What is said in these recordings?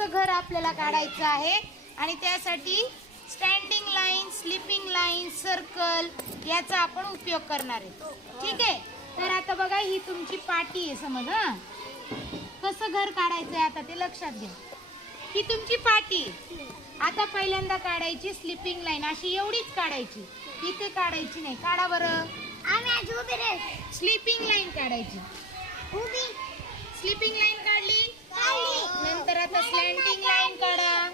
असं घर आपल्याला काढायचं आहे. आणि त्यासाठी standing line sleeping line circle याचा आपण उपयोग करणार आहे. ठीक आहे? तर आता बघा ही तुमची पाटी आहे समज हा. कसं घर काढायचं आहे आता ते लक्षात घ्या. ही तुमची पाटी. आता पहिल्यांदा काढायची स्लिपिंग लाईन अशी एवढीच काढायची. इथे काढायची नाही. काढा बरं. स्लिपिंग लाईन काढायची. स्लिपिंग लाईन आता स्लॅन्टिंग लाईन काढा.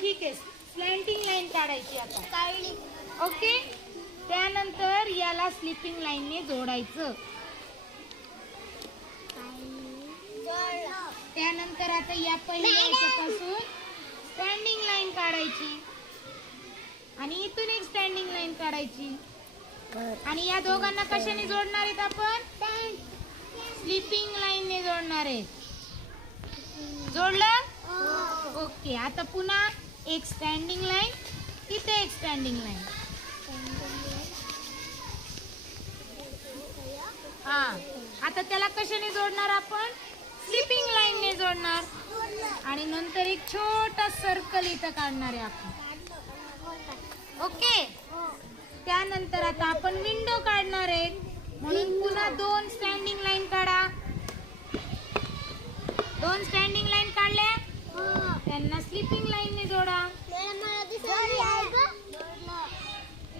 ठीक आहे स्लॅन्टिंग लाईन काढायची आता. ओके? त्यानंतर याला स्लिपिंग लाईनने जोडायचं. त्यानंतर आता या पहिल्या याच्यापासून स्टँडिंग लाईन काढायची. आणि इथून एक स्टँडिंग लाईन काढायची. आणि या दोघांना कशाने जोडणार आहेत आपण? स्लिपिंग लाईनने जोडणार आहेत. जोडलं? ओके आता पुन्हा एक स्टँडिंग लाईन इथे एक स्टँडिंग लाईन हा आता त्याला कशाने जोडणार आपण? स्लिपिंग लाईनने जोडणार. आणि नंतर एक छोटा सर्कल इथं काढणार आहे आपण. ओके? त्यानंतर आता आपण विंडो काढणार आहे. म्हणून पुन्हा दोन स्टँडिंग लाईन काढा. दोन स्टँडिंग त्यांना स्लिपिंग लाईनने जोडा.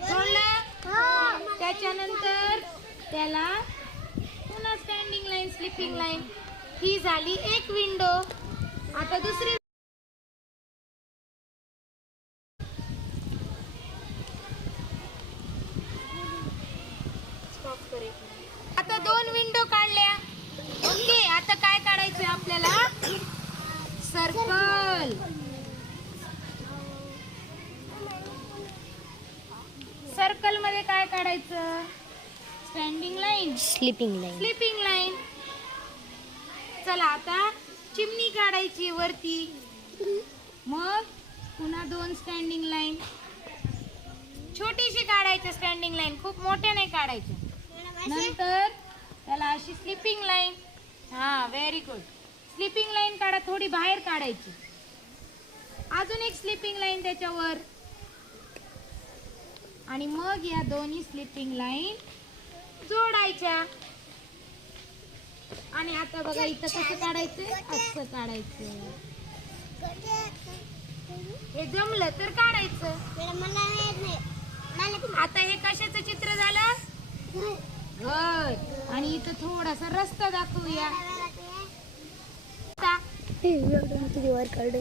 जोडलं. त्याच्यानंतर त्याला पुन्हा स्टँडिंग लाईन स्लिपिंग लाईन ही झाली एक विंडो आता दुसरी आता दोन विंडो काढल्या ओके आता काय काढायचंय आपल्याला सर्कल सर्कलमध्ये काय काढायचं? Standing line sleeping line sleeping line चला आता चिमणी काढायची वरती. मग पुन्हा दोन स्टँडिंग लाईन छोटीशी काढायची स्टँडिंग लाईन खूप मोठ्या नाही काढायच्या नंतर त्याला अशी स्लिपिंग लाईन हा व्हेरी गुड स्लिपिंग लाईन काढा थोडी बाहेर काढायची. अजून एक स्लिपिंग लाईन त्याच्यावर. आणि मग या दोन्ही स्लिपिंग लाईन जोडायच्या. आणि आता बघा इथं कसं काढायचं? असं काढायचं. हे जमलं तर काढायचं. आता हे कशाचं चित्र झालं? घर. आणि इथं थोडासा रस्ता दाखवूया. वर काढ.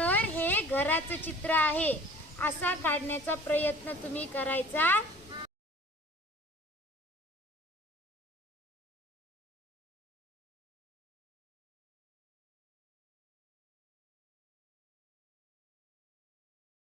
तर हे घराचं चित्र आहे. असा काढण्याचा प्रयत्न तुम्ही करायचा.